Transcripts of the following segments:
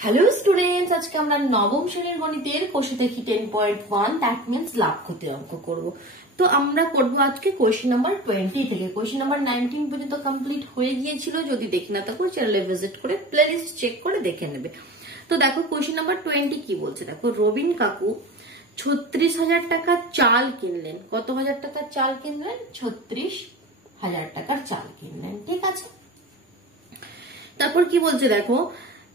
Hello students, আজকে আমরা নবম শ্রেণীর গণিতের কোষে দেখি 10.1 দ্যাট মিন্স লাভ ক্ষতি অঙ্ক করব। তো আমরা করব আজকে কোয়েশ্চেন নাম্বার 20 থেকে কোয়েশ্চেন নাম্বার 19 পর্যন্ত কমপ্লিট হয়ে গিয়েছিল। যদি দেখি না থাকো চ্যানেলে ভিজিট করে প্লেলিস্ট চেক করে দেখে নেবে। তো দেখো কোয়েশ্চেন নাম্বার 20 কি বলছে, দেখো রবিন কাকু 36,000 টাকার চাল কিনলেন। কত হাজার টাকার চাল কিনলেন? 36,000 টাকার চাল কিনলেন, ঠিক আছে। তারপর কি বলছে দেখো,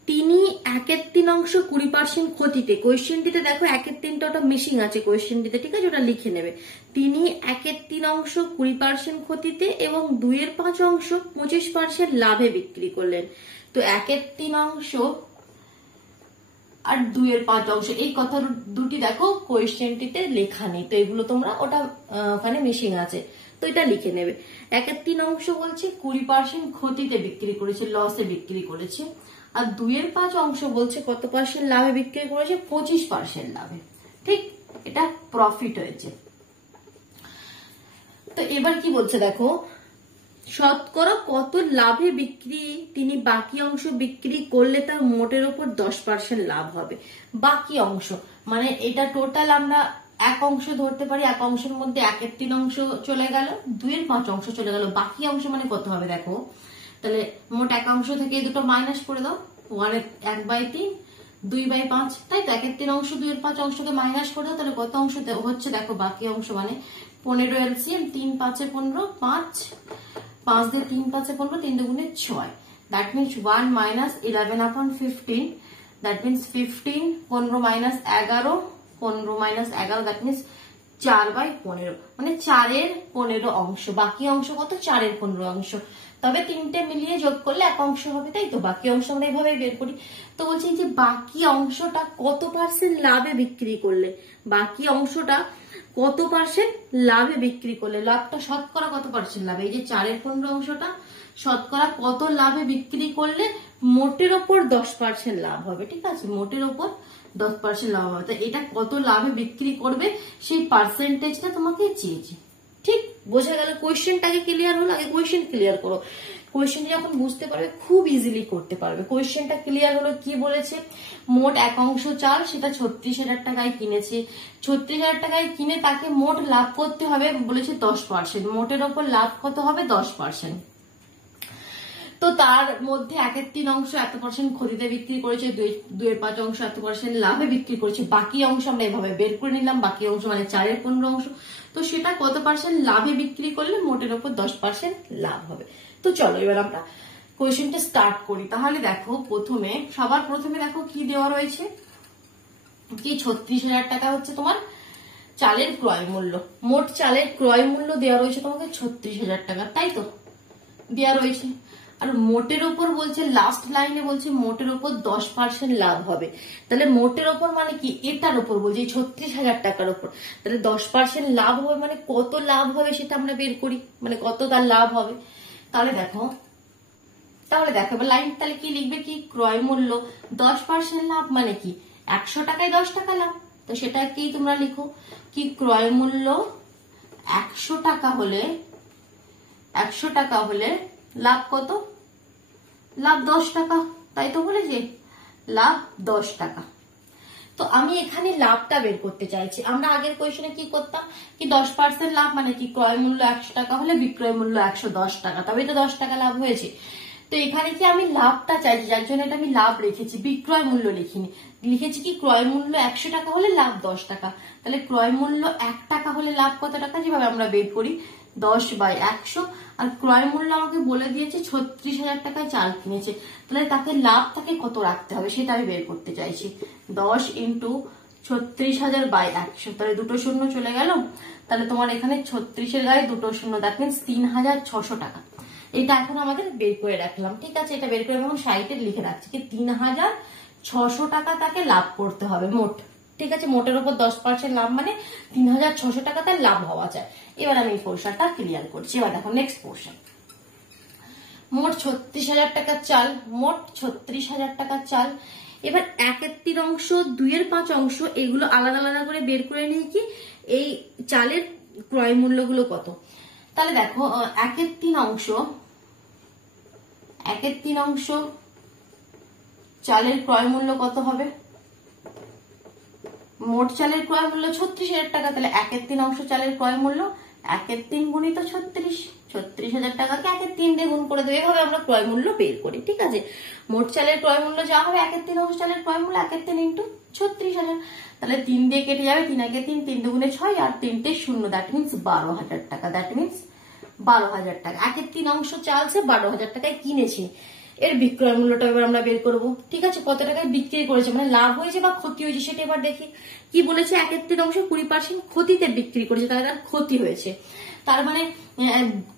তিনি 1/3 20% ক্ষতিতে, কোয়েশ্চেনটিতে দেখো 1/3টা ওটা মিসিং আছে কোয়েশ্চেনটিতে, ঠিক আছে, ওটা লিখে নেবে। তিনি 1/3 20% ক্ষতিতে এবং 2/5 25% লাভে বিক্রি করলেন। তো 1/3 আর 2/5 এই কথা দুটি দেখো কোয়েশ্চেনটিতে লেখা নেই, তো এগুলো তোমরা ওটা ওখানে মিসিং আছে, তো এটা লিখে নেবে। 1/3 বলছে 20% ক্ষতিতে বিক্রি করেছে, লসে বিক্রি করেছে। আর 2/5 বলছে কত পার্সেন্ট লাভে বিক্রি করেছে? 25% লাভে, ঠিক, এটা প্রফিট হয়েছে। তো এবার কি বলছে দেখো, শতকরা কত লাভে বিক্রি তিনি বাকি অংশ বিক্রি করলে তার মোটের উপর 10% লাভ হবে। বাকি অংশ মানে এটা টোটাল আমরা এক অংশ ধরতে পারি, এক অংশের মধ্যে 1/3 চলে গেল, 2/5 চলে গেল, বাকি অংশ মানে কত হবে দেখো। তাহলে মোট এক অংশ থেকে দুটো মাইনাস করে দাও, 1/3 2/5, তাই তো 1/3 2/5 মাইনাস করে দাও, তাহলে কত অংশ হচ্ছে দেখো বাকি অংশ মানে 15 এলসিএম, 3 5 15, 5 5 দিয়ে 3 5 15, 3 2 6, that means 1 minus 11/15, that means 15, 15 minus 11, 15 minus 11, that means 4/15, মানে 4/15 অংশ। বাকি অংশ কত? 4/15 অংশ। তবে তিনটে মিলিয়ে যোগ করলে এক অংশ হবে, তাই তো। বাকি অংশ আমরা এইভাবে বের করি। তো বলছি যে বাকি অংশটা কত পার্সেন্ট লাভে বিক্রি করলে, বাকি অংশটা কত পার্সেন্ট লাভে বিক্রি করলে, লাভটা শতকরা কত পার্সেন্ট লাভ, এই যে 4/15 অংশটা শতকরা কত লাভে বিক্রি করলে মোটের ওপর 10% লাভ হবে, ঠিক আছে, মোটের ওপর 10% লাভ হবে। তো এটা কত লাভে বিক্রি করবে সেই পার্সেন্টেজটা তোমাকে চেয়েছে, ঠিক, বোঝা গেল। কোয়েশ্চেনটাকে ক্লিয়ার হলো, আগে কোয়েশ্চেন ক্লিয়ার করো। কোয়েশ্চেন যখন বুঝতে পারবে খুব ইজিলি করতে পারবে। কোয়েশ্চেনটা ক্লিয়ার হলো, কি বলেছে, মোট এক অংশ চাল সেটা 36,000 টাকায় কিনেছে। 36,000 টাকায় কিনে তাকে মোট লাভ করতে হবে বলেছে 10%, মোটের ওপর লাভ কত হবে? 10%। তো তার মধ্যে 1/3 এত পার্সেন্ট ক্ষতিতে বিক্রি করেছে, 2/5 এত পার্সেন্ট লাভে বিক্রি করেছে। বাকি অংশ আমরা এভাবে বের করে নিলাম, বাকি অংশ মানে 4/15। তো সেটা কত পার্সেন্ট লাভে বিক্রি করলে মোটের উপর 10% লাভ হবে। তো চলো এবার আমরা কোয়েশ্চেনটা স্টার্ট করি। তাহলে দেখো সবার প্রথমে দেখো কি দেওয়া রয়েছে, কি 36,000 টাকা হচ্ছে তোমার চালের ক্রয় মূল্য। মোট চালের ক্রয় মূল্য দেওয়া রয়েছে তোমাকে 36,000 টাকা, তাই তো দেওয়া রয়েছে। আর মোটের ওপর বলছে, লাস্ট লাইনে বলছে মোটের ওপর 10% লাভ হবে। তাহলে মোটের ওপর মানে কি, এটার ওপর বলছে 36,000 টাকার ওপর, তাহলে 10% লাভ হবে মানে কত লাভ হবে সেটা আমরা বের করি, মানে কত তার লাভ হবে। তাহলে দেখো এবার লাইন তাহলে কি লিখবে, কি ক্রয় মূল্য 10% লাভ মানে কি 100 টাকায় 10 টাকা লাভ, তো সেটাকেই তোমরা লিখো কি ক্রয় মূল্য 100 টাকা হলে লাভ কত? লাভ 10 টাকা, তাই তো বলেছে, লাভ 10 টাকা। তো আমি এখানে লাভটা বের করতে চাইছি। আমরা আগের কোয়েশ্চনে কি করতাম, কি 10% লাভ মানে কি ক্রয় মূল্য 100 টাকা হলে বিক্রয় মূল্য 110 টাকা, তবে তো 10 টাকা লাভ হয়েছে। তো এখানে কি আমি লাভটা চাইছি, যার জন্য এটা আমি লাভ লিখেছি, বিক্রয় মূল্য লিখিনি, লিখেছি কি ক্রয় মূল্য 100 টাকা হলে লাভ 10 টাকা। তাহলে ক্রয় মূল্য 1 টাকা হলে লাভ কত টাকা, যেভাবে আমরা বের করি 10/100। আর ক্রয় মূল্য আমাকে বলে দিয়েছে 36,000 টাকায় চাল কিনেছে, তাহলে তাকে লাভটাকে কত রাখতে হবে সেটা আমি বের করতে চাইছি। 10 × 36,000/100, তাহলে দুটো শূন্য চলে গেল। তাহলে তোমার এখানে 36-এর গায়ে দুটো শূন্য, দ্যাট মিনস 3,600 টাকা। এটা এখন আমাদের বের করে রাখলাম, ঠিক আছে, এটা বের করে এখন সাইডে লিখে রাখছি কি 3,600 টাকা তাকে লাভ করতে হবে মোট, ঠিক আছে। মোটের উপর 10% লাভ মানে 3,600 টাকা তার লাভ হওয়া যায়। এবার আমি এই পোর্শনটা ক্লিয়ার করছি। এবার দেখো নেক্সট পোর্শন, মোট 36,000 টাকার চাল, মোট 36,000 টাকার চাল। এবার 1/3 2/5 এগুলো আলাদা আলাদা করে বের করে নিই কি এই চালের ক্রয় মূল্যগুলো কত। তাহলে দেখো 1/3 চালের ক্রয় মূল্য কত হবে? মোট চালের ক্রয় মূল্য 36,000 টাকা। তাহলে 1/3 অংশ চালের ক্রয় মূল্য 1/3 গুণিত 36,000 টাকাকে 1/3 দিয়ে গুণ করে দেবো। এভাবে আমরা ক্রয় মূল্য বের করি, ঠিক আছে। মোট চালের ক্রয় মূল্য যা হবে 1/3 অংশ চালের ক্রয় মূল্য 1/3 ইন্টু 36,000। তাহলে 3 দিয়ে কেটে যাবে, 3 × 3 3 দুগুণে 6 আর 3টে 0, দ্যাট মিনস 12,000 টাকা। দ্যাট মিনস 12,000 টাকা 1/3 অংশ চাল সে 12,000 টাকায় কিনেছে। এর বিক্রয় মূল্যটা এবার আমরা বের করবো, ঠিক আছে। কত টাকায় বিক্রি করেছে, মানে লাভ হয়েছে বা ক্ষতি হয়েছে সেটা এবার দেখি। কি বলেছে? 1/3 অংশ 20% ক্ষতিতে বিক্রি করেছে, তাহলে তার ক্ষতি হয়েছে। তার মানে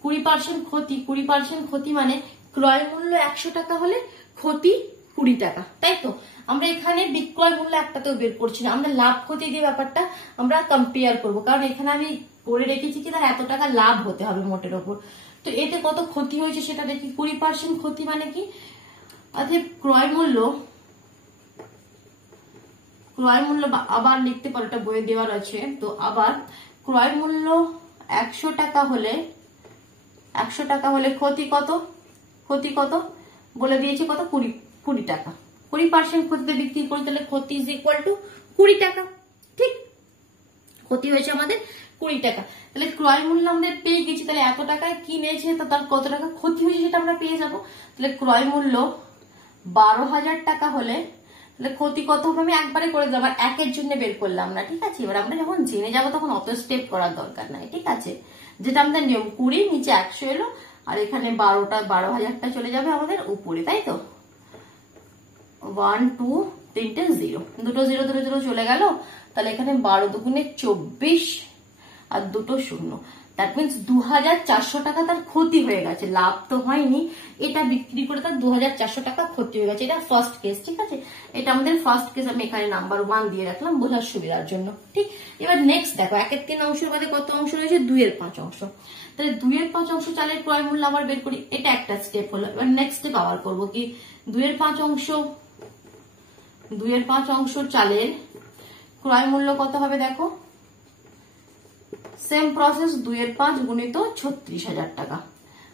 20% ক্ষতি, 20% ক্ষতি মানে ক্রয় মূল্য 100 টাকা হলে ক্ষতি 20 টাকা, তাই তো। আমরা এখানে বিক্রয় মূল্য একটাতেও বের করছি না, আমরা লাভ ক্ষতি দিয়ে ব্যাপারটা আমরা কম্পেয়ার করবো, কারণ এখানে আমি করে রেখেছি কি তার এত টাকা লাভ হতে হবে মোটের ওপর। তো এতে কত ক্ষতি হয়েছে সেটা দেখি। 20% ক্ষতি মানে কি? অর্থাৎ ক্রয় মূল্য আবার লিখতে পারো, এটা বইয়ে দেওয়ার আছে। তো আবার ক্রয় মূল্য 100 টাকা হলে ক্ষতি কত? ক্ষতি কত বলে দিয়েছি, কত? 20 টাকা। 20% ক্ষতিতে বিক্রি করি, তাহলে ক্ষতি ইজ ইকুয়াল টু 20 টাকা, ঠিক। ক্ষতি হয়েছে আমাদের 20 টাকা। তাহলে ক্রয় মূল্য আমাদের পেয়ে গেছি, তাহলে এত টাকায় কিনেছে, তো তার কত টাকা ক্ষতি হয়েছে সেটা আমরা পেয়ে যাবো। তাহলে ক্রয় মূল্য 12,000 টাকা হলে তাহলে ক্ষতি কত হবে? আমি একবারে করে দিলাম, আর একের জন্য বের করলাম না, ঠিক আছে। এবার আমরা যখন জেনে যাবো তখন অত স্টেপ করার দরকার নাই, ঠিক আছে। যেটা আমাদের নিয়ম, 20 নিচে 100 এলো, আর এখানে 12,000টা চলে যাবে আমাদের উপরে, তাই তো। 1 2 3টে 0, দুটো 0 চলে গেল। তাহলে এখানে 12 দুগুণে 24 আর দুটো 0, দ্যাট মিনস 2,400 টাকা তার ক্ষতি হয়ে গেছে, লাভ তো হয়নি। এটা বিক্রি করে তার 2,400 টাকা ক্ষতি হয়ে গেছে। এটা ফার্স্ট কেস, ঠিক আছে। এটা আমাদের ফার্স্ট কেস, আমি এখানে নাম্বার 1 দিয়ে রাখলাম বোঝার সুবিধার জন্য, ঠিক। এবার নেক্সট দেখো, 1/3 অংশের বাদে কত অংশ রয়েছে? 2/5 অংশ। তাহলে 2/5 অংশ চালের ক্রয় মূল্য আবার বের করি, এটা একটা স্টেপ হলো। এবার নেক্সট স্টেপ আবার করবো কি, 2/5 অংশ চালের ক্রয় মূল্য কত হবে দেখো। সেম প্রসেস, 2/5 গুণিত 36,000 টাকা।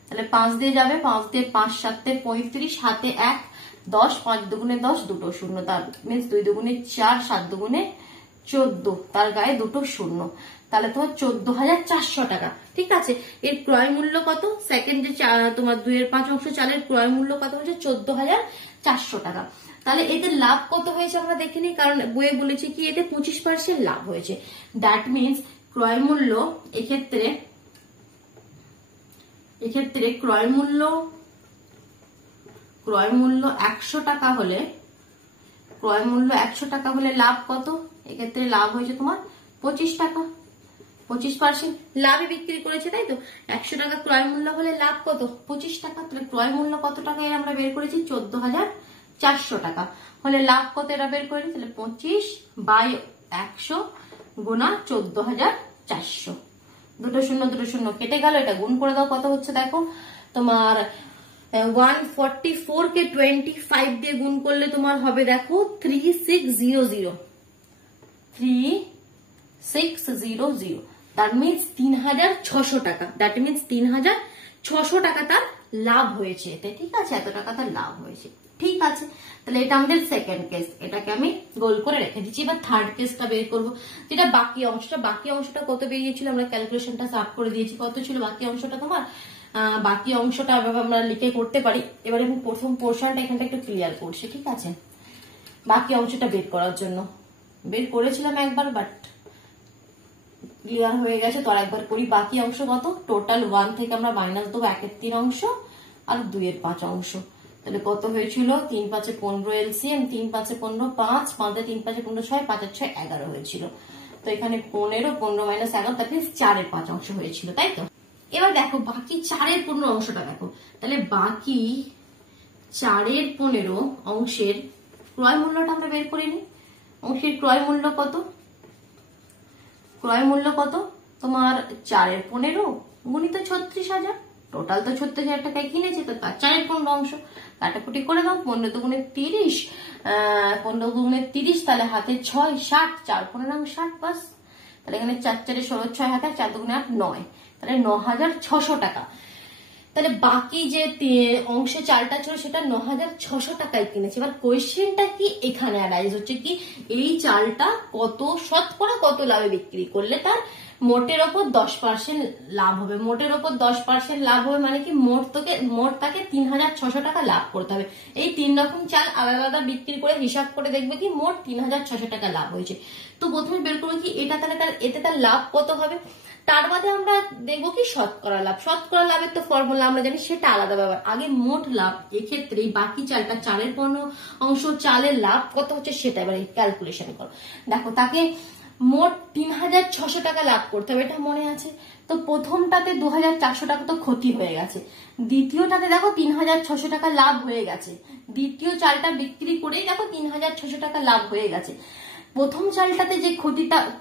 তাহলে 5 দিয়ে যাবে, 5 দিয়ে 5 7 35, হাতে 1 10, 5 দুগুণে 10, দুটো 0, তার মিনস 2 দুগুণে 4, 7 দুগুণে 14, তার গায়ে দুটো 0, তাহলে তোমার 14,400 টাকা, ঠিক আছে। এর ক্রয় মূল্য কত? সেকেন্ড যে তোমার 2/5 অংশ চালের ক্রয় মূল্য কত হচ্ছে? 14,400 টাকা। তাহলে এতে লাভ কত হয়েছে আমরা দেখে নিই, কারণ বইয়ে বলেছি কি এতে 25% লাভ হয়েছে। দ্যাট মিনস ক্রয় মূল্য এক্ষেত্রে ক্রয় মূল্য 100 টাকা হলে, লাভ কত? এক্ষেত্রে লাভ হয়েছে তোমার 25 টাকা। 25% লাভে বিক্রি করেছে, তাই তো। 100 টাকা ক্রয় মূল্য হলে লাভ কত? 25 টাকা। তাহলে ক্রয় মূল্য কত টাকায় আমরা বের করেছি? 14,400 টাকা হলে লাভ কত এটা বের করি। তাহলে 25/100 গুণা 14,400, দুটো 0 কেটে গেল। এটা গুণ করে দাও, কত হচ্ছে দেখো তোমার 144 কে 25 দিয়ে গুণ করলে তোমার হবে দেখো 3600, দ্যাট মিনস 3,600 টাকা। দ্যাট মিনস 3,600 টাকা তার লাভ হয়েছে এতে, ঠিক আছে। এত টাকা তার লাভ হয়েছে, ঠিক আছে। তাহলে এটা আমাদের সেকেন্ড কেস, এটাকে আমি গোল করে রেখে দিচ্ছি। এবার থার্ড কেসটা বের করবো, যেটা বাকি অংশটা কত বেরিয়েছিল আমরা ক্যালকুলেশনটা সার্ভ করে দিয়েছি। কত ছিল বাকি অংশটা তোমার? বাকি অংশটা আমরা লিখে করতে পারি। এবারে আমি প্রথম পোর্শনটা এখানটা একটু ক্লিয়ার করছি, ঠিক আছে। বাকি অংশটা বের করার জন্য বের করেছিলাম একবার, বাট ক্লিয়ার হয়ে গেছে, তো আরেকবার করি। বাকি অংশ কত? টোটাল 1 থেকে আমরা মাইনাস দেবো 1/3 অংশ আর 2/5 অংশ। তাহলে কত হয়েছিল? 3 5 15 এলসিএম, 3 5 15 5, 5 3 5 15 6, 5 6 11 হয়েছিল। তো এখানে 15 মাইনাস 11, তার মানে 4/5 অংশ হয়েছিল, তাই তো। এবার দেখো বাকি 4/15 অংশটা দেখো। তাহলে বাকি 4/15 অংশের ক্রয় মূল্যটা আমরা বের করে নিই। অংশের ক্রয় মূল্য কত? তোমার 4/15 গুণিত 36,000, টোটাল তো 36,000 টাকায় কিনেছে, তো তার 4/15 অংশ কাটাকুটি করে দাও। 15 দুগুণে 30, 15 দুগুণে 30, তাহলে হাতে 6 60, 4 15 60, বাস। তাহলে এখানে 4 4 16, 6 হাতে 4 দুগুণে 8 9, তাহলে 9,600 টাকা। তাহলে বাকি যে অংশে চালটা ছিল সেটা 9,600 টাকায় কিনেছে। এবার কোয়েশ্চেনটা কি এখানে অ্যারাইজ হচ্ছে কি, এই চালটা কত শতকরা কত লাভে বিক্রি করলে তার মোটের ওপর 10% লাভ হবে। মোটের ওপর 10% লাভ হবে মানে কি, মোট তাকে 3,600 টাকা লাভ করতে হবে। এই 3 রকম চাল আলাদা আলাদা বিক্রি করে হিসাব করে দেখবে কি মোট 3,600 টাকা লাভ হয়েছে। তো প্রথমে বের করবো কি এটা তাহলে এতে তার লাভ কত হবে। তার বাদে আমরা দেখবো কি শতকরা লাভ। শতকরা লাভের তো ফর্মুলা আমরা জানি, সেটা আলাদা ব্যাপার। আগে মোট লাভ, এক্ষেত্রে বাকি চালটা চালের অংশ চালের লাভ কত হচ্ছে সেটা এবার ক্যালকুলেশন করো। দেখো তাকে মোট 3,600 টাকা লাভ করতে হবে, এটা মনে আছে। তো প্রথমটাতে 2,400 টাকা তো ক্ষতি হয়ে গেছে, দ্বিতীয়টাতে দেখো 3,600 টাকা লাভ হয়ে গেছে, দ্বিতীয় চালটা বিক্রি করেই দেখো 3,600 টাকা লাভ হয়ে গেছে। প্রথম চালটাতে যে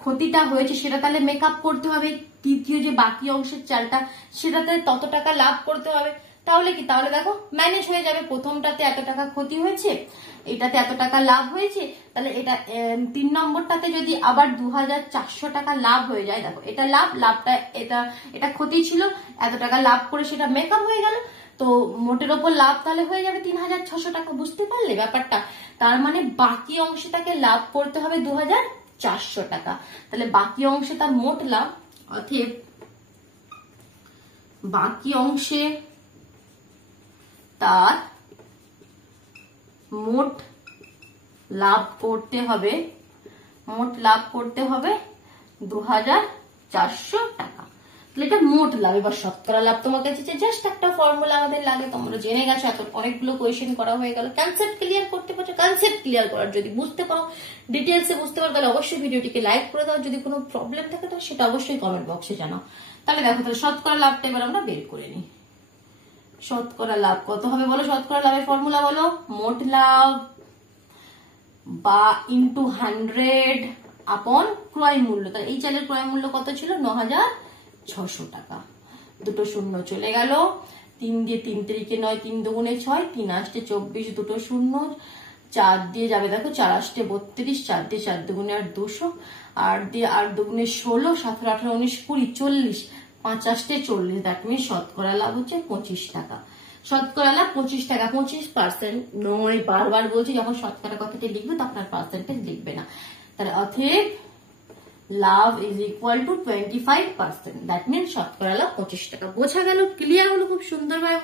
ক্ষতিটা হয়েছে সেটা তাহলে মেক আপ করতে হবে, তৃতীয় যে বাকি অংশের চালটা সেটাতে তত টাকা লাভ করতে হবে। তাহলে কি, তাহলে দেখো ম্যানেজ হয়ে যাবে। প্রথমটাতে এত টাকা ক্ষতি হয়েছে, এটাতে এত টাকা লাভ হয়েছে, তাহলে এটা 3 নম্বরটাতে যদি আবার 2,400 টাকা লাভ হয়ে যায়, দেখো এটা লাভটা এটা ক্ষতি ছিল, এত টাকা লাভ করে সেটা মেক আপ হয়ে গেল। তো মোটের ওপর লাভ তাহলে হয়ে যাবে 3,600 টাকা। বুঝতে পারলে ব্যাপারটা? তার মানে বাকি অংশে তাকে লাভ করতে হবে 2,400 টাকা। তাহলে বাকি অংশে তার মোট লাভ, অতএব বাকি অংশে তার মোট লাভ করতে হবে 2,400 টাকা। এটা মোট লাভ। এবার শতকরা লাভ তোমার কাছে জাস্ট একটা ফর্মুলা আমাদের লাগে, তোমরা জেনে গেছো, এত অনেকগুলো কোয়েশ্চেন করা হয়ে গেল। কনসেপ্ট ক্লিয়ার করতে পারছো? কনসেপ্ট ক্লিয়ার করার যদি বুঝতে পারো, ডিটেলসে বুঝতে পারো, তাহলে অবশ্যই ভিডিওটিকে লাইক করে দাও। যদি কোনো প্রবলেম থাকে তো সেটা অবশ্যই কমেন্ট বক্সে জানাও। তাহলে দেখো, তাহলে শতকরা লাভটা এবার আমরা বের করে নিই। শতকরা লাভ কত হবে বলো? শতকরা লাভের ফর্মুলা বলো, মোট লাভ বা ইন্টু 100 আপন ক্রয় মূল্য। তাহলে এই চালের ক্রয় মূল্য কত ছিল? 9,600 টাকা। দুটো শূন্য চলে গেল, 3 দিয়ে 3 তিরিকে 9, 3 দুগুণে 6, 3 আষ্টে 24, দুটো শূন্য, 4 দিয়ে যাবে দেখো 4 আষ্টে 32, 4 দিয়ে 4 দুগুণে 8, 200, 8 দিয়ে 8 দুগুণে 16, 17, 18, 19, 20, 40, 5 আষ্টে 40। দ্যাট মিনস শতকরা লাভ হচ্ছে 25 টাকা। শতকরা লাভ 25 টাকা। 25% নয়, বারবার বলছি, যখন শতকরা কথাটি লিখবে তখন আর পার্সেন্টেজ লিখবে না। তাহলে অতএব love is equal two 25%। That means শতকরা লাভ 25 টাকা। বোঝা গেল? ক্লিয়ার হলো? খুব সুন্দরভাবে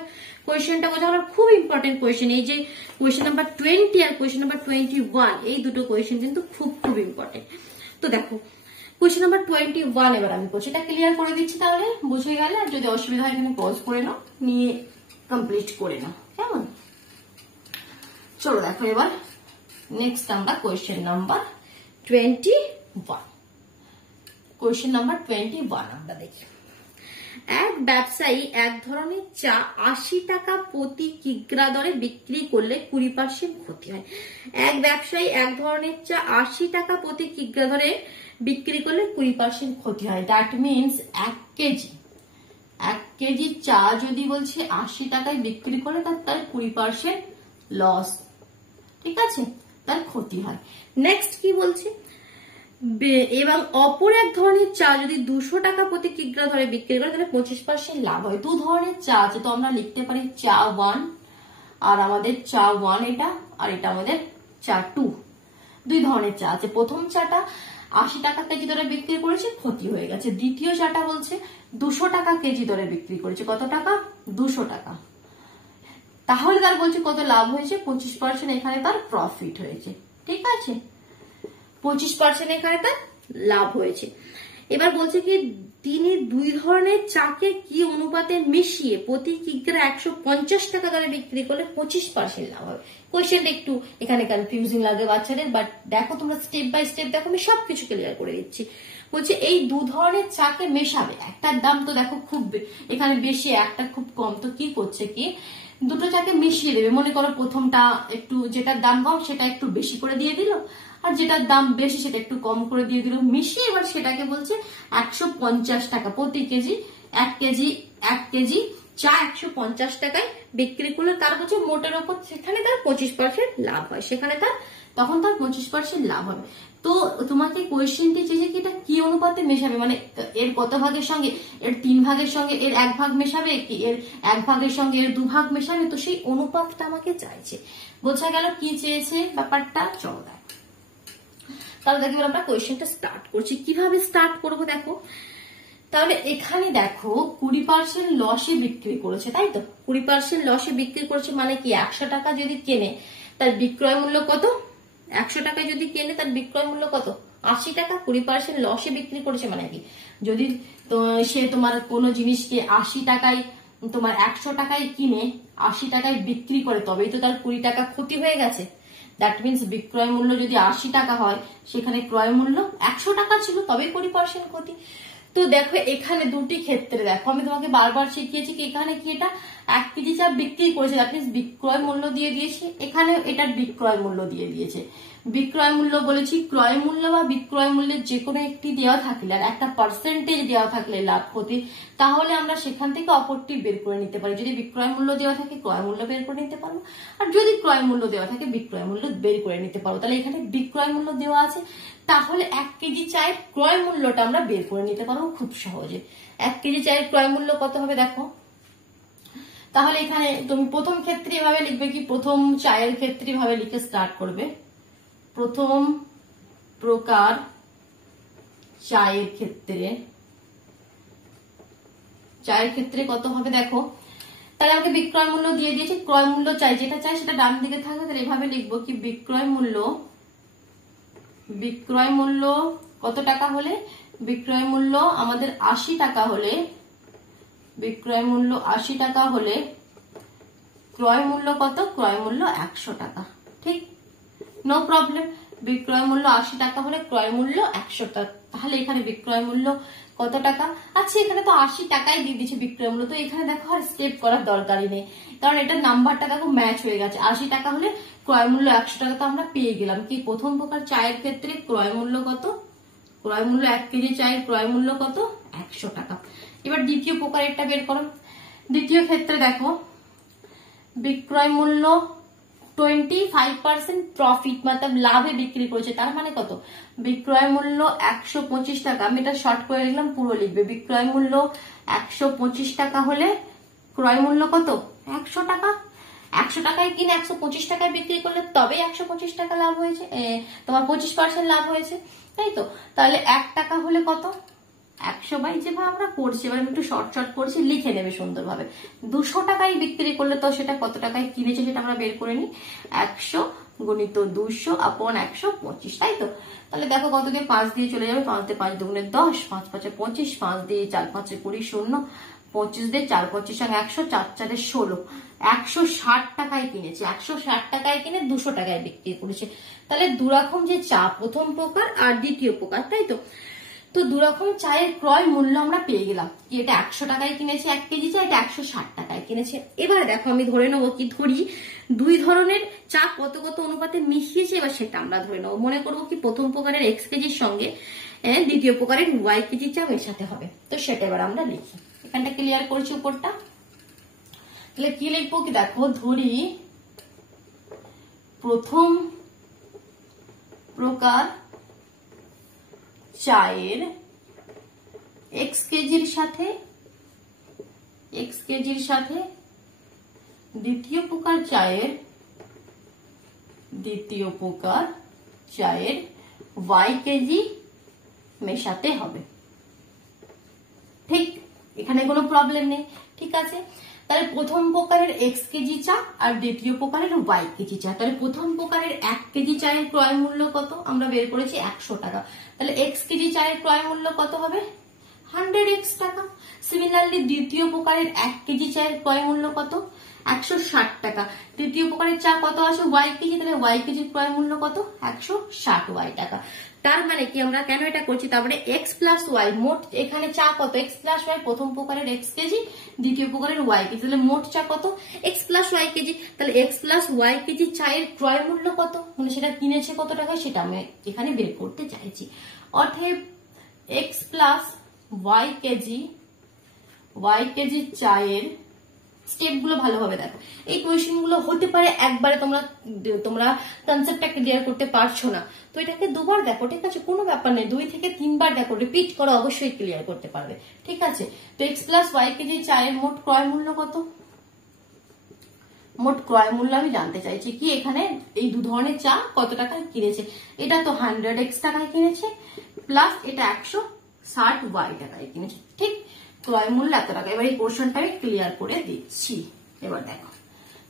কোয়েশ্চেনটা বোঝা গেল। খুব ইম্পর্টেন্ট কোয়েশ্চেন। এই যে কোয়েশ্চেন নাম্বার 20 আর কোয়েশ্চেন নাম্বার 21, এই দুটো কোয়েশ্চেন কিন্তু খুব ইম্পর্টেন্ট। তো দেখো কোয়েশ্চেন নাম্বার 21 এবার আমি কোয়েশ্চেনটা ক্লিয়ার করে দিচ্ছি, তাহলে বুঝে গেলে। আর যদি অসুবিধা হয় এখানে পজ করে নাও, নিয়ে কমপ্লিট করে নাও, কেমন? চলো দেখো এবার নেক্সট আমরা কোয়েশ্চেন নাম্বার 21। কোয়েশ্চেন নাম্বার 21 আমরা দেখি। এক ব্যবসায়ী এক ধরনের চা 80 টাকা প্রতি কিগ্রা দরে বিক্রি করলে 20% ক্ষতি হয়। এক ব্যবসায়ী এক ধরনের চা 80 টাকা প্রতি কিগ্রা দরে বিক্রি করলে 20% ক্ষতি হয়। দ্যাট মিনস 1 কেজি চা যদি বলছে 80 টাকায় বিক্রি করে, তার 20% লস। ঠিক আছে, তার ক্ষতি হয়। নেক্সট কি বলছে, এবং অপর এক ধরনের চা যদি 200 টাকা প্রতি কিগ্রা ধরে বিক্রি করে তাহলে 25% লাভ হয়। দু ধরনের চা আছে, তো আমরা লিখতে পারি চা 1 আর আমাদের চা 1 এটা, আর এটা আমাদের চা 2। দুই ধরনের চা আছে। প্রথম চাটা 80 টাকা কেজি দরে বিক্রি করেছে, ক্ষতি হয়ে গেছে। দ্বিতীয় চাটা বলছে 200 টাকা কেজি দরে বিক্রি করেছে। কত টাকা? 200 টাকা। তাহলে তার বলছে কত লাভ হয়েছে? 25% এখানে তার প্রফিট হয়েছে। ঠিক আছে, 25% এখানে তার লাভ হয়েছে। এবার বলছে কি, তিনি দুই ধরনের চাকে কি অনুপাতে মিশিয়ে প্রতি কিগ্রা 150 টাকা দরে বিক্রি করলে 25% লাভ হবে। কোয়েশ্চেনটা একটু এখানে কনফিউজিং লাগে বাচ্চাদের, বাট দেখো তোমরা স্টেপ বাই স্টেপ দেখো, আমি সবকিছু ক্লিয়ার করে দিচ্ছি। বলছে এই দু ধরনের চাকে মেশাবে, একটার দাম তো দেখো খুব এখানে বেশি, একটা খুব কম। তো কি করছে কি, দুটো চাকে মিশিয়ে দেবে। মনে করো প্রথমটা একটু, যেটার দাম কম সেটা একটু বেশি করে দিয়ে দিল, আর যেটার দাম বেশি সেটা একটু কম করে দিয়ে দিল। মিশিয়ে এবার সেটাকে বলছে 150 টাকা প্রতি কেজি। এক কেজি চা 150 টাকায় বিক্রি করলে তার কাছে মোটের ওপর সেখানে তার 25% লাভ হয়, সেখানে তখন তার 25% লাভ হবে। তো তোমাকে কোয়েশ্চেনটি চেয়েছে কি এটা কি অনুপাতে মেশাবে, মানে এর কত ভাগের সঙ্গে, এর 3 ভাগের সঙ্গে এর 1 ভাগ মেশাবে, কি এর 1 ভাগের সঙ্গে এর 2 ভাগ মেশাবে, তো সেই অনুপাতটা আমাকে চাইছে। বোঝা গেল কি চেয়েছে ব্যাপারটা? চলো দেখো তাহলে দেখো আমরা কোয়েশ্চেনটা স্টার্ট করছি। কিভাবে স্টার্ট করবো দেখো, তাহলে এখানে দেখো 20% লসে বিক্রি করেছে, তাই তো? 20% লসে বিক্রি করেছে মানে কি 100 টাকা যদি কেনে তার বিক্রয় মূল্য কত? 100 টাকায় যদি কেনে তার বিক্রয় মূল্য কত? 80 টাকা। 20% লসে বিক্রি করেছে মানে কি, যদি সে তোমার কোনো জিনিসকে 80 টাকায় তোমার 100 টাকায় কিনে 80 টাকায় বিক্রি করে, তবেই তো তার 20 টাকা ক্ষতি হয়ে গেছে। দ্যাট মিনস বিক্রয় মূল্য যদি 80 টাকা হয়, সেখানে ক্রয় মূল্য 100 টাকা ছিল, তবেই 20% ক্ষতি। তো দেখো এখানে দুটি ক্ষেত্রে দেখো আমি তোমাকে বারবার শিখিয়েছি কি এখানে কি এটা 1 কেজি চা বিক্রি করেছে, দ্যাট মিনস বিক্রয় মূল্য দিয়ে দিয়েছে, এখানে এটার বিক্রয় মূল্য দিয়ে দিয়েছে। বিক্রয় মূল্য বলেছি, ক্রয় মূল্য বা বিক্রয় মূল্যের যে কোনো একটি দেওয়া থাকলে আর একটা পার্সেন্টেজ দেওয়া থাকলে লাভ ক্ষতি, তাহলে আমরা সেখান থেকে অপরটি বের করে নিতে পারি। যদি বিক্রয় মূল্য দেওয়া থাকে ক্রয় মূল্য বের করে নিতে পারবো, আর যদি ক্রয় মূল্য দেওয়া থাকে বিক্রয় মূল্য বের করে নিতে পারবো। তাহলে এখানে বিক্রয় মূল্য দেওয়া আছে, তাহলে 1 কেজি চায়ের ক্রয় মূল্যটা আমরা বের করে নিতে পারবো খুব সহজে। 1 কেজি চায়ের ক্রয় মূল্য কত হবে দেখো, তাহলে এখানে তুমি প্রথম ক্ষেত্রে এভাবে লিখবে কি, প্রথম চায়ের ক্ষেত্রে এভাবে লিখে স্টার্ট করবে, প্রথম প্রকার চায়ের ক্ষেত্রে কত হবে দেখো, তাহলে আমাকে বিক্রয় মূল্য দিয়ে দিয়েছে, ক্রয় মূল্য চাই, যেটা চাই সেটা ডান দিকে থাকবে, তাহলে এভাবে লিখবো কি বিক্রয় মূল্য কত টাকা হলে, বিক্রয় মূল্য আমাদের 80 টাকা হলে, বিক্রয় মূল্য 80 টাকা হলে ক্রয় মূল্য কত, ক্রয় মূল্য 100 টাকা। ঠিক, নো প্রবলেম। বিক্রয় মূল্য 80 টাকা হলে ক্রয় মূল্য 100 টাকা, তাহলে এখানে বিক্রয় মূল্য কত টাকা? আচ্ছা এখানে তো 80 টাকাই দিয়ে দিচ্ছে বিক্রয় মূল্য, তো এখানে দেখো আর স্টেপ করার দরকারই নেই, কারণ এটা নাম্বারটা দেখো ম্যাচ হয়ে গেছে। 80 টাকা হলে ক্রয় মূল্য 100 টাকা, তো আমরা পেয়ে গেলাম কি প্রথম প্রকার চায়ের ক্ষেত্রে ক্রয় মূল্য কত, ক্রয় মূল্য 1 কেজি চায়ের ক্রয় মূল্য কত, 100 টাকা। এবার দ্বিতীয় প্রকারেরটা বের করো। দ্বিতীয় ক্ষেত্রে দেখো বিক্রয় মূল্য 25% প্রফিট মানে লাভে বিক্রি করেছে, তার মানে কত, বিক্রয় মূল্য 125 টাকা, আমি এটা শর্ট করে লিখলাম, পুরো লিখবে। বিক্রয় মূল্য 125 টাকা হলে ক্রয় মূল্য কত, 100 টাকা। 100 টাকায় কিনে 125 টাকায় বিক্রি করলে তবেই 125 টাকা লাভ হয়েছে, তোমার 25% লাভ হয়েছে, তাই তো? তাহলে 1 টাকা হলে কত, 100 বাই যেভাবে আমরা করছি, এবার আমি একটু শর্ট করছি, লিখে নেবে সুন্দরভাবে। 200 টাকায় বিক্রি করলে তো সেটা কত টাকায় কিনেছে সেটা আমরা বের করে নিই, 100 গুণিত 200 আপন 125, তাই তো? তাহলে দেখো কত দিয়ে 5 দিয়ে চলে যাবে, 5 দিয়ে 5 দুগুণে 10, 5 5 25, 5 দিয়ে 4 5 20, 0 25 দিয়ে 4 25 সঙ্গে 100, 4 4 16, 160 টাকায় কিনেছে, 160 টাকায় কিনে 200 টাকায় বিক্রি করেছে। তাহলে দুরকম যে চা, প্রথম প্রকার আর দ্বিতীয় প্রকার, তাই তো? তো দুরকম চায়ের ক্রয় মূল্য আমরা পেয়ে গেলাম কি, এটা 100 টাকায় কিনেছে 1 কেজি চা, এটা 160 টাকায় কিনেছে। এবার দেখো আমি ধরে নেবো কি, ধরি দুই ধরনের চা কত কত অনুপাতে মিশিয়েছে, এবার সেটা আমরা ধরে নেবো। মনে করবো কি প্রথম প্রকারের x কেজির সঙ্গে দ্বিতীয় প্রকারের y কেজি চা মেশাতে হবে, তো সেটা এবার আমরা লিখি। এখানটা ক্লিয়ার করছি উপরটা, তাহলে কি লিখবো কি দেখো, ধরি প্রথম প্রকার চায়ের x কেজির সাথে দ্বিতীয় প্রকার চায়ের y কেজি মেশাতে হবে। ঠিক, এখানে কোনো প্রবলেম নেই, ঠিক আছে? তাহলে প্রথম প্রকারের x কেজি চা আর দ্বিতীয় প্রকারের y কেজি চা, তাহলে প্রথম প্রকারের 1 কেজি চায়ের ক্রয় মূল্য কত, আমরা বের করেছি 100 টাকা, তাহলে x কেজি চায়ের ক্রয় মূল্য কত হবে, 100x টাকা। সিমিলারলি দ্বিতীয় প্রকারের 1 কেজি চায়ের ক্রয় মূল্য কত, 160 টাকা। তৃতীয় প্রকারের চা কত আছে, y কেজি, তাহলে y কেজির ক্রয় মূল্য কত, 160y টাকা। তার মানে কি আমরা কেন এটা করছি, তারপরে x প্লাস ওয়াই, মোট এখানে চা কত, x প্লাস ওয়াই, প্রথম প্রকারের x কেজি, দ্বিতীয় প্রকারের y কেজি, তাহলে মোট চা কত, x প্লাস ওয়াই কেজি। তাহলে x প্লাস ওয়াই কেজি চায়ের ক্রয় মূল্য কত, মানে সেটা কিনেছে কত টাকা সেটা আমি এখানে বের করতে চাইছি। অতএব x প্লাস ওয়াই কেজি চায়ের স্টেপ গুলো ভালোভাবে দেখো। এই কোয়েশ্চেন গুলো হতে পারে একবারে তোমরা কনসেপ্টটা ক্লিয়ার করতে পারছো না, তো এটাকে দুবার দেখো, ঠিক আছে, কোনো ব্যাপার নেই, 2 থেকে 3 বার দেখো, রিপিট করো, অবশ্যই ক্লিয়ার করতে পারবে, ঠিক আছে। তো x প্লাস ওয়াই কেজি চায়ের মোট ক্রয় মূল্য কত? মোট ক্রয় মূল্য আমি জানতে চাইছি কি এখানে এই 2 ধরনের চা কত টাকায় কিনেছে। এটা তো 100x টাকায় কিনেছে, প্লাস এটা 160y টাকায় কিনেছে, ঠিক। ক্রয় মূল্য এত টাকা। এবার এই কোশ্চেনটা আমি ক্লিয়ার করে দিচ্ছি। এবার দেখো,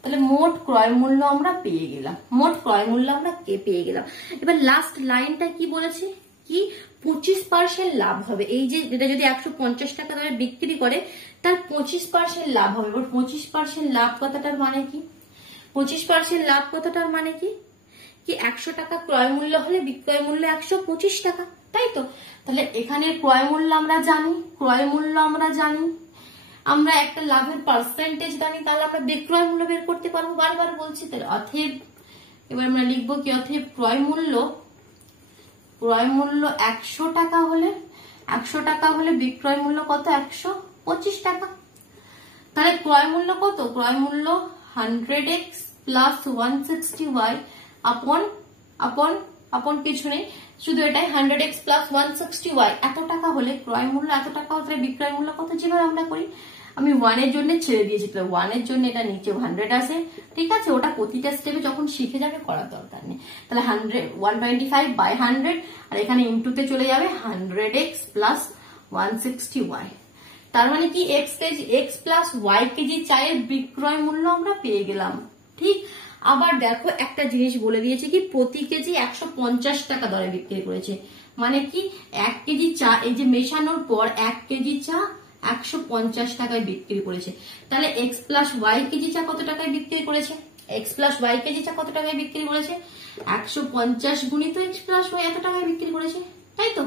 তাহলে মোট ক্রয় মূল্য আমরা পেয়ে গেলাম, মোট ক্রয় মূল্য আমরা পেয়ে গেলাম। এবার লাস্ট লাইনটা কি বলেছে, কি 25% লাভ হবে। এই যে এটা যদি 150 টাকা দরে বিক্রি করে তার 25% লাভ হবে। এবার 25% লাভ কথাটার মানে কি? 25% লাভ কথাটার মানে কি? কি 100 টাকা ক্রয় মূল্য হলে বিক্রয় মূল্য 125 টাকা, তাই তো। তাহলে এখানে ক্রয় মূল্য আমরা জানি, ক্রয় মূল্য আমরা জানি, আমরা একটা লাভের পার্সেন্টেজ জানি, তাহলে আমরা বিক্রয় মূল্য বের করতে পারবো। বারবার বলছি, তাহলে অতএব এবার আমরা লিখবো কি, অতএব ক্রয় মূল্য 100 টাকা হলে, 100 টাকা হলে বিক্রয় মূল্য কত? 125 টাকা। তাহলে ক্রয় মূল্য কত? ক্রয় মূল্য 100x প্লাস 160y আপন কিছু নেই, শুধু এটাই 100x প্লাস 160y এত টাকা হলে ক্রয় মূল্য এত টাকা হলে বিক্রয় মূল্য কত? যেভাবে আমরা করি, আমি 1 এর জন্য ছেড়ে দিয়েছি, তাহলে 1 এর জন্য এটা নিচে 100 আছে, ঠিক আছে, ওটা প্রতিটা স্টেপে যখন শিখে যাবে করার দরকার নেই। তাহলে 125 বাই 100 আর এখানে ইনটুতে চলে যাবে 100x প্লাস 160y। তার মানে কি x প্লাস ওয়াই কেজি চায়ের বিক্রয় মূল্য আমরা পেয়ে গেলাম, ঠিক। আবার দেখো একটা জিনিস বলে দিয়েছে কি প্রতি কেজি 150 টাকা দরে বিক্রি করেছে, মানে কি 1 কেজি চা এই যে মেশানোর পর 1 কেজি চা 150 টাকায় বিক্রি করেছে। তাহলে এক্স প্লাস ওয়াই কেজি চা কত টাকায় বিক্রি করেছে? এক্স প্লাস ওয়াই কেজি চা কত টাকায় বিক্রি করেছে? 150 গুণিত এক্স প্লাস ওয়াই এত টাকায় বিক্রি করেছে, তাই তো।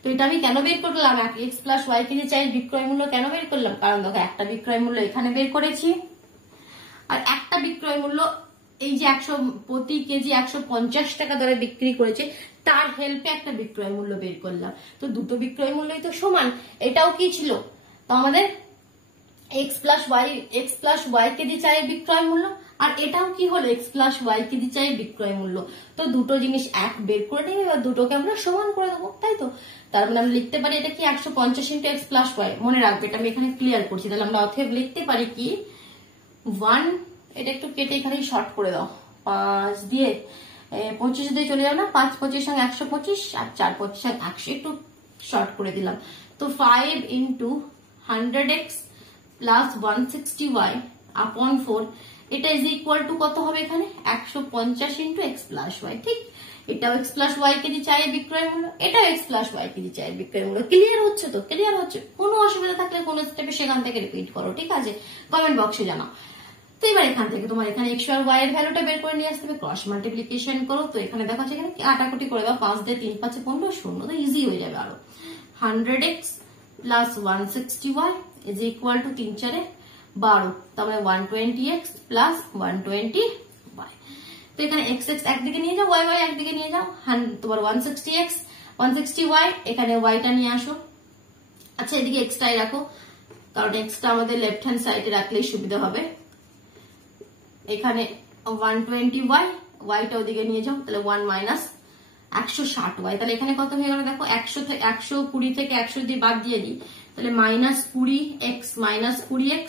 তো এটা আমি কেন বের করলাম, এক্স প্লাস ওয়াই কেজি চায়ের বিক্রয় মূল্য কেন বের করলাম? কারণ দেখো একটা বিক্রয় মূল্য এখানে বের করেছি, আর একটা বিক্রয় মূল্য এই যে প্রতি কেজি 150 টাকা দরে বিক্রি করেছে তার হেল্পে একটা বিক্রয় মূল্য বের করলাম। তো দুটো বিক্রয় মূল্যই তো সমান। এটাও কি ছিল, তো আমাদের এক্স প্লাস ওয়াই কেজি চায়ের বিক্রয় মূল্য, আর এটাও কি হলো এক্স প্লাস ওয়াই কেজি চায়ের বিক্রয় মূল্য। তো দুটো জিনিস এক বের করে নেবে, এবার দুটোকে আমরা সমান করে দেবো, তাই তো। তার মানে আমরা লিখতে পারি এটা কি 150 ইন্টু এক্স প্লাস ওয়াই। মনে রাখবে এটা আমি এখানে ক্লিয়ার করছি। তাহলে আমরা অতএব লিখতে পারি কি 1, এটা একটু কেটে এখানে শর্ট করে দাও, 5 দিয়ে 25 দিয়ে চলে যাও না, 5 25 সঙ্গে 125 আর 4 25 সঙ্গে 100, একটু শর্ট করে দিলাম। তো 5 ইন্টু 100x প্লাস 160y আপন 4, এটা ইজ ইকুয়াল টু কত হবে এখানে 150 ইন্টু এক্স প্লাস ওয়াই, ঠিক। এটাও এক্স প্লাস ওয়াই কেজি চায়ের বিক্রয় মূল্য, এটাও এক্স প্লাস ওয়াই কেজি চায়ের বিক্রয় মূল্য। ক্লিয়ার হচ্ছে তো? ক্লিয়ার হচ্ছে। কোনো অসুবিধা থাকলে কোনো স্টেপে সেখান থেকে রিপিট করো, ঠিক আছে, কমেন্ট বক্সে জানাও। তো এবার এখান থেকে তোমার এখানে এক্স আর ওয়াই এর ভ্যালুটা বের করে নিয়ে আসতে হবে, ক্রস মাল্টিপ্লিকেশন করো। তো এখানে দেখা যাচ্ছে এখানে কাটাকুটি করে দাও, 5 দিয়ে 3 5 15 0, তো ইজি হয়ে যাবে আরো। 100x plus 160y is equal two 3 4 12, তারপরে 120x প্লাস 120y। তো এখানে x x একদিকে নিয়ে যাও, y y একদিকে নিয়ে যাও, তোমার 160x 160y, এখানে y টা নিয়ে আসো। আচ্ছা এদিকে x টাই রাখো, কারণ x টা আমাদের লেফট হ্যান্ড সাইডে রাখলেই সুবিধা হবে। এখানে 120y, y টা ওদিকে নিয়ে যাও, তাহলে 1 মাইনাস 160y। তাহলে এখানে কত হয়ে গেল দেখো, 120 থেকে 100 দিয়ে বাদ দিয়ে দিই, তাহলে মাইনাস 20x মাইনাস 20x,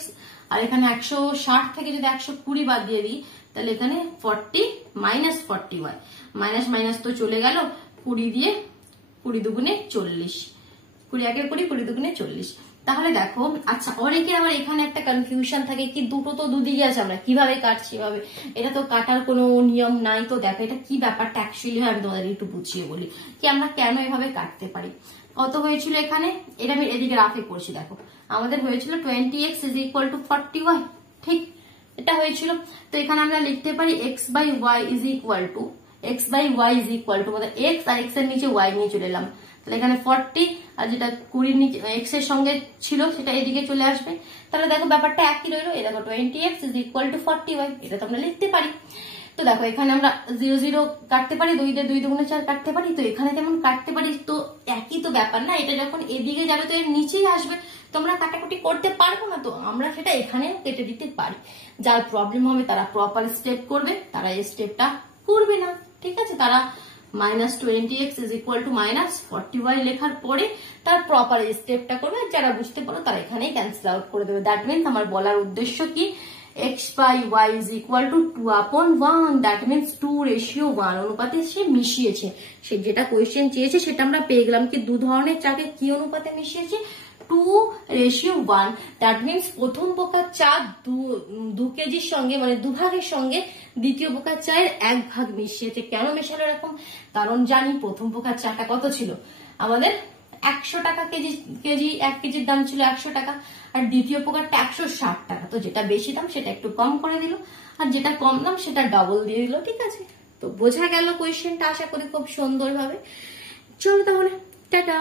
আর এখানে 160 থেকে যদি 120 বাদ দিয়ে দিই তাহলে এখানে 40 মাইনাস 40y, মাইনাস মাইনাস তো চলে গেল, 20 দিয়ে 20 দুগুণে 40, 20 একে 20 20 দুগুণে 40। তাহলে দেখো, আচ্ছা অনেকের আবার এখানে একটা কনফিউশন থাকে কি দুটো তো দুদিকে আছে, আমরা কিভাবে কাটছি এভাবে, এটা তো কাটার কোনো নিয়ম নাই। তো দেখো এটা কি ব্যাপারটা অ্যাকচুয়ালি আমি তোমাদের একটু বুঝিয়ে বলি কি আমরা কেন এভাবে কাটতে পারি। কত হয়েছিল এখানে, এটা আমি এদিকে রাফে করছি, দেখো আমাদের হয়েছিল 20x is equal two 40y, ঠিক, এটা হয়েছিল। তো এখানে আমরা লিখতে পারি x by Y is equal to মানে x আর x এর নিচে y নিয়ে চলে এলাম, তাহলে এখানে 40 আর যেটা 20 নিচে x এর সঙ্গে ছিল সেটা এদিকে চলে আসবে। তাহলে দেখো ব্যাপারটা একই রইলো, এই দেখো 20x is equal two 40y, এটা তো আমরা লিখতে পারি। তো দেখো এখানে আমরা 0 0 কাটতে পারি, 2 দিয়ে 2 দুগুণে 4 কাটতে পারি, তো এখানে তেমন কাটতে পারি, তো একই তো ব্যাপার না, এটা যখন এদিকে যাবে তো এর নিচেই আসবে, তোমরা কাটাকুটি করতে পারবো না, তো আমরা সেটা এখানেও কেটে দিতে পারি। যার প্রবলেম হবে তারা প্রপার স্টেপ করবে, তারা এই স্টেপটা করবে না, ঠিক আছে? তারা -20x = -40y লেখার পরে তার প্রপার স্টেপটা করবে, যারা বুঝতে পারো তারা এখানেই ক্যান্সেল আউট করে দেবে। দ্যাট মিনস আমার বলার উদ্দেশ্য কি, x/y = 2/1, দ্যাট মিনস 2:1 অনুপাতে সে মিশিয়েছে। সে যেটা কোয়েশ্চেন চেয়েছে সেটা আমরা পেয়ে গেলাম, কি দু ধরনের চাকে কি অনুপাতে মিশিয়েছে, 2:1, দ্যাট মিনস প্রথম প্রকার চা 2 কেজির সঙ্গে মানে 2 ভাগের সঙ্গে দ্বিতীয় প্রকার চায়ের 1 ভাগ মিশিয়েছে। কেন মেশালো এরকম? কারণ জানি প্রথম প্রকার চাটা কত ছিল আমাদের, 100 টাকা কেজি, 1 কেজির দাম ছিল 100 টাকা, আর দ্বিতীয় প্রকারটা 160 টাকা, তো যেটা বেশি দাম সেটা একটু কম করে দিল, আর যেটা কম দাম সেটা ডবল দিয়ে দিল, ঠিক আছে? তো বোঝা গেল কোয়েশ্চেনটা, আশা করি খুব সুন্দরভাবে। চলো তাহলে, টাটা।